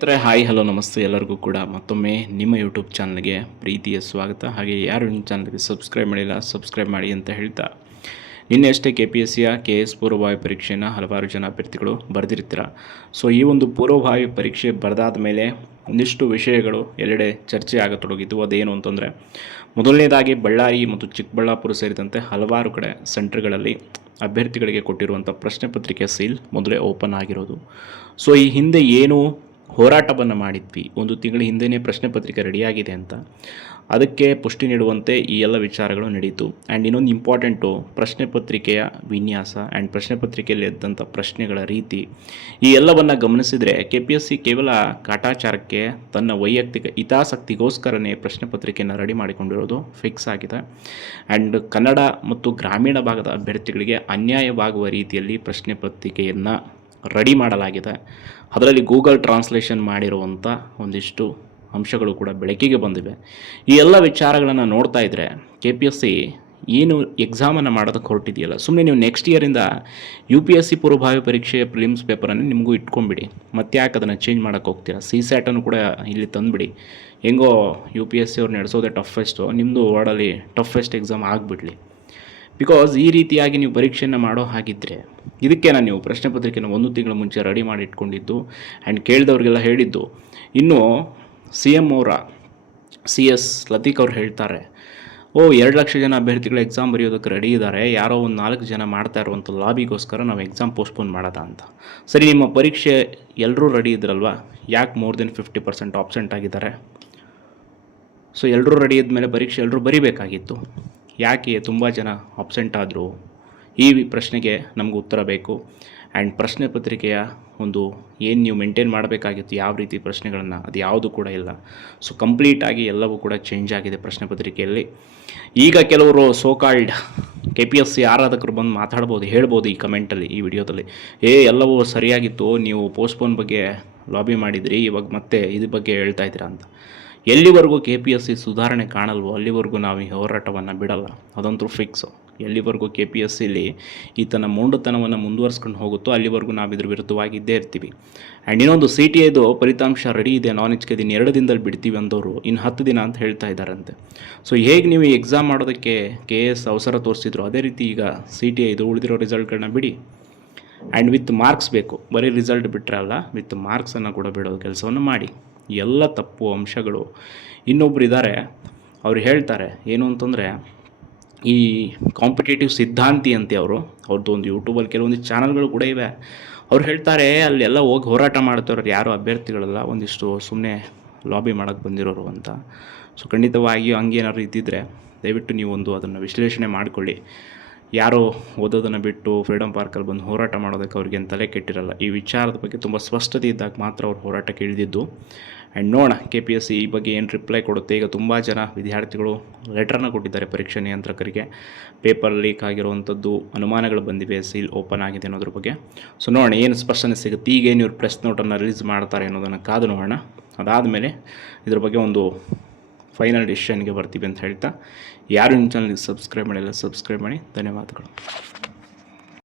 ಸ್ನೇಹಿತರೆ, hi, hello, ನಮಸ್ತೆ ಎಲ್ಲರಿಗೂ ಕೂಡ ಮತ್ತೊಮ್ಮೆ ನಿಮ್ಮ ಯೂಟ್ಯೂಬ್ ಚಾನಲ್ಗೆ ಪ್ರೀತಿಯ ಸ್ವಾಗತ. ಹಾಗೆ ಯಾರು ನಿಮ್ಮ ಚಾನಲ್ಗೆ ಸಬ್ಸ್ಕ್ರೈಬ್ ಮಾಡಿಲ್ಲ ಸಬ್ಸ್ಕ್ರೈಬ್ ಮಾಡಿ ಅಂತ ಹೇಳ್ತಾ. ನಿನ್ನೆ ಅಷ್ಟೇ ಕೆ ಪಿ ಎಸ್ ಸಿಯ ಕೆ ಎಸ್ ಪೂರ್ವಭಾವಿ ಪರೀಕ್ಷೆಯನ್ನು ಹಲವಾರು ಜನ ಅಭ್ಯರ್ಥಿಗಳು ಬರೆದಿರ್ತೀರ ಸೊ ಈ ಒಂದು ಪೂರ್ವಭಾವಿ ಪರೀಕ್ಷೆ ಬರೆದಾದ ಮೇಲೆ ಒಂದಿಷ್ಟು ವಿಷಯಗಳು ಎಲ್ಲೆಡೆ ಚರ್ಚೆ ಆಗತೊಡಗಿದ್ದು ಅದೇನು ಅಂತಂದರೆ, ಮೊದಲನೇದಾಗಿ ಬಳ್ಳಾರಿ ಮತ್ತು ಚಿಕ್ಕಬಳ್ಳಾಪುರ ಸೇರಿದಂತೆ ಹಲವಾರು ಕಡೆ ಸೆಂಟರ್ಗಳಲ್ಲಿ ಅಭ್ಯರ್ಥಿಗಳಿಗೆ ಕೊಟ್ಟಿರುವಂಥ ಪ್ರಶ್ನೆ ಪತ್ರಿಕೆ ಸೀಲ್ ಮೊದಲೇ ಓಪನ್ ಆಗಿರೋದು. ಸೊ ಈ ಹಿಂದೆ ಏನು ಹೋರಾಟವನ್ನು ಮಾಡಿದ್ವಿ. ಒಂದು ತಿಂಗಳ ಹಿಂದೆಯೇ ಪ್ರಶ್ನೆ ಪತ್ರಿಕೆ ರೆಡಿಯಾಗಿದೆ ಅಂತ. ಅದಕ್ಕೆ ಪುಷ್ಟಿ ನೀಡುವಂತೆ ಈ ಎಲ್ಲ ವಿಚಾರಗಳು ನಡೀತು. ಆ್ಯಂಡ್ ಇನ್ನೊಂದು ಇಂಪಾರ್ಟೆಂಟು ಪ್ರಶ್ನೆ ಪತ್ರಿಕೆಯ ವಿನ್ಯಾಸ ಆ್ಯಂಡ್ ಪ್ರಶ್ನೆ ಪತ್ರಿಕೆಯಲ್ಲಿ ಎದ್ದಂಥ ಪ್ರಶ್ನೆಗಳ ರೀತಿ. ಈ ಎಲ್ಲವನ್ನು ಗಮನಿಸಿದರೆ ಕೆ ಪಿ ಎಸ್ ಸಿ ಕೇವಲ ಕಾಟಾಚಾರಕ್ಕೆ ತನ್ನ ವೈಯಕ್ತಿಕ ಹಿತಾಸಕ್ತಿಗೋಸ್ಕರನೇ ಪ್ರಶ್ನೆ ಪತ್ರಿಕೆಯನ್ನು ರೆಡಿ ಮಾಡಿಕೊಂಡಿರೋದು ಫಿಕ್ಸ್ ಆಗಿದೆ. ಆ್ಯಂಡ್ ಕನ್ನಡ ಮತ್ತು ಗ್ರಾಮೀಣ ಭಾಗದ ಅಭ್ಯರ್ಥಿಗಳಿಗೆ ಅನ್ಯಾಯವಾಗುವ ರೀತಿಯಲ್ಲಿ ಪ್ರಶ್ನೆ ಪತ್ರಿಕೆಯನ್ನು ರೆಡಿ ಮಾಡಲಾಗಿದೆ. ಅದರಲ್ಲಿ ಗೂಗಲ್ ಟ್ರಾನ್ಸ್ಲೇಷನ್ ಮಾಡಿರುವಂಥ ಒಂದಿಷ್ಟು ಅಂಶಗಳು ಕೂಡ ಬೆಳಕಿಗೆ ಬಂದಿವೆ. ಈ ಎಲ್ಲ ವಿಚಾರಗಳನ್ನು ನೋಡ್ತಾ ಇದ್ದರೆ ಕೆ ಪಿ ಎಸ್ ಸಿ ಏನು ಎಕ್ಸಾಮನ್ನು ಮಾಡೋದಕ್ಕೆ ಹೊರಟಿದೆಯಲ್ಲ ಸುಮ್ಮನೆ ನೀವು ನೆಕ್ಸ್ಟ್ ಇಯರಿಂದ ಯು ಪಿ ಎಸ್ ಸಿ ಪೂರ್ವಭಾವಿ ಪರೀಕ್ಷೆಯ ಪ್ರಿಲಿಮ್ಸ್ ಪೇಪರನ್ನು ನಿಮಗೂ ಇಟ್ಕೊಂಬಿಡಿ ಮತ್ತೆ ಯಾಕೆ ಅದನ್ನು ಚೇಂಜ್ ಮಾಡೋಕ್ಕೆ ಹೋಗ್ತೀರಾ? ಸಿ ಸ್ಯಾಟನ್ನು ಕೂಡ ಇಲ್ಲಿ ತಂದುಬಿಡಿ. ಹೆಂಗೋ ಯು ಪಿ ಎಸ್ ಸಿ ಅವ್ರು ನಡೆಸೋದೇ ಟಫೆಸ್ಟು ನಿಮ್ಮದು ವಾರ್ಡಲ್ಲಿ ಟಫೆಸ್ಟ್ ಎಕ್ಸಾಮ್ ಆಗಿಬಿಡ್ಲಿ. ಬಿಕಾಸ್ ಈ ರೀತಿಯಾಗಿ ನೀವು ಪರೀಕ್ಷೆಯನ್ನು ಮಾಡೋ ಹಾಗಿದ್ದರೆ ಇದಕ್ಕೆ ನಾನು ನೀವು ಪ್ರಶ್ನೆ ಪತ್ರಿಕೆನ ಒಂದು ತಿಂಗಳ ಮುಂಚೆ ರೆಡಿ ಮಾಡಿ ಇಟ್ಕೊಂಡಿದ್ದು ಆ್ಯಂಡ್ ಕೇಳಿದವ್ರಿಗೆಲ್ಲ ಹೇಳಿದ್ದು. ಇನ್ನು ಸಿ ಎಂ ಅವರ ಸಿ ಎಸ್ ಲತೀಕ್ ಅವ್ರು ಹೇಳ್ತಾರೆ, ಓ, ಎರಡು ಲಕ್ಷ ಜನ ಅಭ್ಯರ್ಥಿಗಳು ಎಕ್ಸಾಮ್ ಬರೆಯೋದಕ್ಕೆ ರೆಡಿ ಇದ್ದಾರೆ ಯಾರೋ ಒಂದು ನಾಲ್ಕು ಜನ ಮಾಡ್ತಾ ಇರುವಂಥ ಲಾಬಿಗೋಸ್ಕರ ನಾವು ಎಕ್ಸಾಮ್ ಪೋಸ್ಟ್ಪೋನ್ ಮಾಡೋದ ಅಂತ. ಸರಿ, ನಿಮ್ಮ ಪರೀಕ್ಷೆ ಎಲ್ಲರೂ ರೆಡಿ ಇದ್ರಲ್ವ? ಯಾಕೆ more then fifty percent absent ಆಗಿದ್ದಾರೆ? ಸೊ ಎಲ್ಲರೂ ರೆಡಿ ಇದ್ಮೇಲೆ ಪರೀಕ್ಷೆ ಎಲ್ಲರೂ ಬರಿಬೇಕಾಗಿತ್ತು. ಯಾಕೆ ತುಂಬ ಜನ ಅಬ್ಸೆಂಟ್ ಆದರು ಈ ಪ್ರಶ್ನೆಗೆ ನಮ್ಗೆ ಉತ್ತರ ಬೇಕು. ಆ್ಯಂಡ್ ಪ್ರಶ್ನೆ ಪತ್ರಿಕೆಯ ಒಂದು ಏನು ನೀವು ಮೇಂಟೈನ್ ಮಾಡಬೇಕಾಗಿತ್ತು, ಯಾವ ರೀತಿ ಪ್ರಶ್ನೆಗಳನ್ನು, ಅದು ಯಾವುದು ಕೂಡ ಇಲ್ಲ. ಸೊ ಕಂಪ್ಲೀಟಾಗಿ ಎಲ್ಲವೂ ಕೂಡ ಚೇಂಜ್ ಆಗಿದೆ ಪ್ರಶ್ನೆ ಪತ್ರಿಕೆಯಲ್ಲಿ. ಈಗ ಕೆಲವರು so called K P S C ಆರಾಧಕರು ಬಂದು ಮಾತಾಡ್ಬೋದು, ಹೇಳ್ಬೋದು ಈ ಕಮೆಂಟಲ್ಲಿ ಈ ವಿಡಿಯೋದಲ್ಲಿ. ಏ, ಎಲ್ಲವೂ ಸರಿಯಾಗಿತ್ತು, ನೀವು ಪೋಸ್ಟ್ಪೋನ್ ಬಗ್ಗೆ ಲಾಬಿ ಮಾಡಿದ್ರಿ, ಇವಾಗ ಮತ್ತೆ ಇದ್ರ ಬಗ್ಗೆ ಹೇಳ್ತಾ ಇದ್ದೀರಾ ಅಂತ. ಎಲ್ಲಿವರೆಗೂ ಕೆ ಪಿ ಎಸ್ ಸಿ ಸುಧಾರಣೆ ಕಾಣಲ್ವೋ ಅಲ್ಲಿವರೆಗೂ ನಾವು ಈ ಹೋರಾಟವನ್ನು ಬಿಡಲ್ಲ. ಅದಂತೂ ಫಿಕ್ಸು ಎಲ್ಲಿವರೆಗೂ ಕೆ ಪಿ ಎಸ್ ಸಿಲಿ ಈ ತನ್ನ ಮೊಂಡುತನವನ್ನು ಮುಂದುವರ್ಸ್ಕೊಂಡು ಹೋಗುತ್ತೋ ಅಲ್ಲಿವರೆಗೂ ನಾವು ಇದ್ರ ವಿರುದ್ಧವಾಗಿ ಇದ್ದೇ ಇರ್ತೀವಿ. ಆ್ಯಂಡ್ ಇನ್ನೊಂದು ಸಿ ಟಿ ಐದು ಫಲಿತಾಂಶ ರೆಡಿ ಇದೆ. ನಾನ್ ಎಚ್ ಕೆ ದಿನ ಎರಡು ದಿನದಲ್ಲಿ ಬಿಡ್ತೀವಿ ಅಂದವರು ಇನ್ನು ಹತ್ತು ದಿನ ಅಂತ ಹೇಳ್ತಾ ಇದ್ದಾರಂತೆ. ಸೊ ಹೇಗೆ ನೀವು ಎಕ್ಸಾಮ್ ಮಾಡೋದಕ್ಕೆ ಕೆ ಎಸ್ ಅವಸರ ತೋರಿಸಿದ್ರು ಅದೇ ರೀತಿ ಈಗ ಸಿ ಟಿ ಐದು ಉಳಿದಿರೋ ರಿಸಲ್ಟ್ಗಳನ್ನ ಬಿಡಿ. ಆ್ಯಂಡ್ ವಿತ್ ಮಾರ್ಕ್ಸ್ ಬೇಕು. ಬರೀ ರಿಸಲ್ಟ್ ಬಿಟ್ಟರೆ ಅಲ್ಲ ವಿತ್ ಮಾರ್ಕ್ಸನ್ನು ಕೂಡ ಬಿಡೋ ಕೆಲಸವನ್ನು ಮಾಡಿ. ಎಲ್ಲ ತಪ್ಪು ಅಂಶಗಳು. ಇನ್ನೊಬ್ರು ಇದ್ದಾರೆ ಅವ್ರು ಹೇಳ್ತಾರೆ, ಏನು ಅಂತಂದರೆ, ಈ ಕಾಂಪಿಟೇಟಿವ್ ಸಿದ್ಧಾಂತಿ ಅಂತೆ ಅವರು. ಅವ್ರದ್ದು ಒಂದು ಯೂಟ್ಯೂಬಲ್ಲಿ ಕೆಲವೊಂದು ಚಾನಲ್ಗಳು ಕೂಡ ಇವೆ. ಅವ್ರು ಹೇಳ್ತಾರೆ, ಅಲ್ಲೆಲ್ಲ ಹೋಗಿ ಹೋರಾಟ ಮಾಡ್ತಾವ್ರು ಯಾರು? ಅಭ್ಯರ್ಥಿಗಳಲ್ಲ, ಒಂದಿಷ್ಟು ಸುಮ್ಮನೆ ಲಾಬಿ ಮಾಡೋಕ್ಕೆ ಬಂದಿರೋರು ಅಂತ. ಸೊ ಖಂಡಿತವಾಗಿಯೂ ಹಂಗೇನಾದ್ರು ಇದ್ದಿದ್ದರೆ ದಯವಿಟ್ಟು ನೀವೊಂದು ಅದನ್ನು ವಿಶ್ಲೇಷಣೆ ಮಾಡಿಕೊಳ್ಳಿ. ಯಾರೋ ಓದೋದನ್ನು ಬಿಟ್ಟು ಫ್ರೀಡಮ್ ಪಾರ್ಕಲ್ಲಿ ಬಂದು ಹೋರಾಟ ಮಾಡೋದಕ್ಕೆ ಅವ್ರಿಗೇನು ತಲೆ ಕೆಟ್ಟಿರಲ್ಲ. ಈ ವಿಚಾರದ ಬಗ್ಗೆ ತುಂಬ ಸ್ಪಷ್ಟತೆ ಇದ್ದಾಗ ಮಾತ್ರ ಅವ್ರು ಹೋರಾಟಕ್ಕೆ ಇಳಿದಿದ್ದು. ಆ್ಯಂಡ್ ನೋಡೋಣ ಕೆ ಪಿ ಎಸ್ ಸಿ ಈ ಬಗ್ಗೆ ಏನು ರಿಪ್ಲೈ ಕೊಡುತ್ತೆ? ಈಗ ತುಂಬ ಜನ ವಿದ್ಯಾರ್ಥಿಗಳು ಲೆಟ್ರನ್ನು ಕೊಟ್ಟಿದ್ದಾರೆ ಪರೀಕ್ಷಾ ನಿಯಂತ್ರಕರಿಗೆ. ಪೇಪರ್ ಲೀಕ್ ಆಗಿರುವಂಥದ್ದು, ಅನುಮಾನಗಳು ಬಂದಿವೆ ಸೀಲ್ ಓಪನ್ ಆಗಿದೆ ಅನ್ನೋದ್ರ ಬಗ್ಗೆ. ಸೊ ನೋಡೋಣ, ಏನು ಸ್ಪಷ್ಟನೆ ಸಿಗುತ್ತೆ? ಈಗ ಏನು ಇವ್ರು ಪ್ರೆಸ್ ನೋಟನ್ನು ರಿಲೀಸ್ ಮಾಡ್ತಾರೆ ಅನ್ನೋದನ್ನು ಕಾದು ನೋಡೋಣ. ಅದಾದಮೇಲೆ ಇದ್ರ ಬಗ್ಗೆ ಒಂದು ಫೈನಲ್ ಡಿಸಿಷನ್ಗೆ ಬರ್ತೀವಿ ಅಂತ ಹೇಳ್ತಾ ಯಾರು ನಿಮ್ಮ ಚಾನಲ್ಗೆ ಸಬ್ಸ್ಕ್ರೈಬ್ ಮಾಡಿಲ್ಲ ಸಬ್ಸ್ಕ್ರೈಬ್ ಮಾಡಿ. ಧನ್ಯವಾದಗಳು.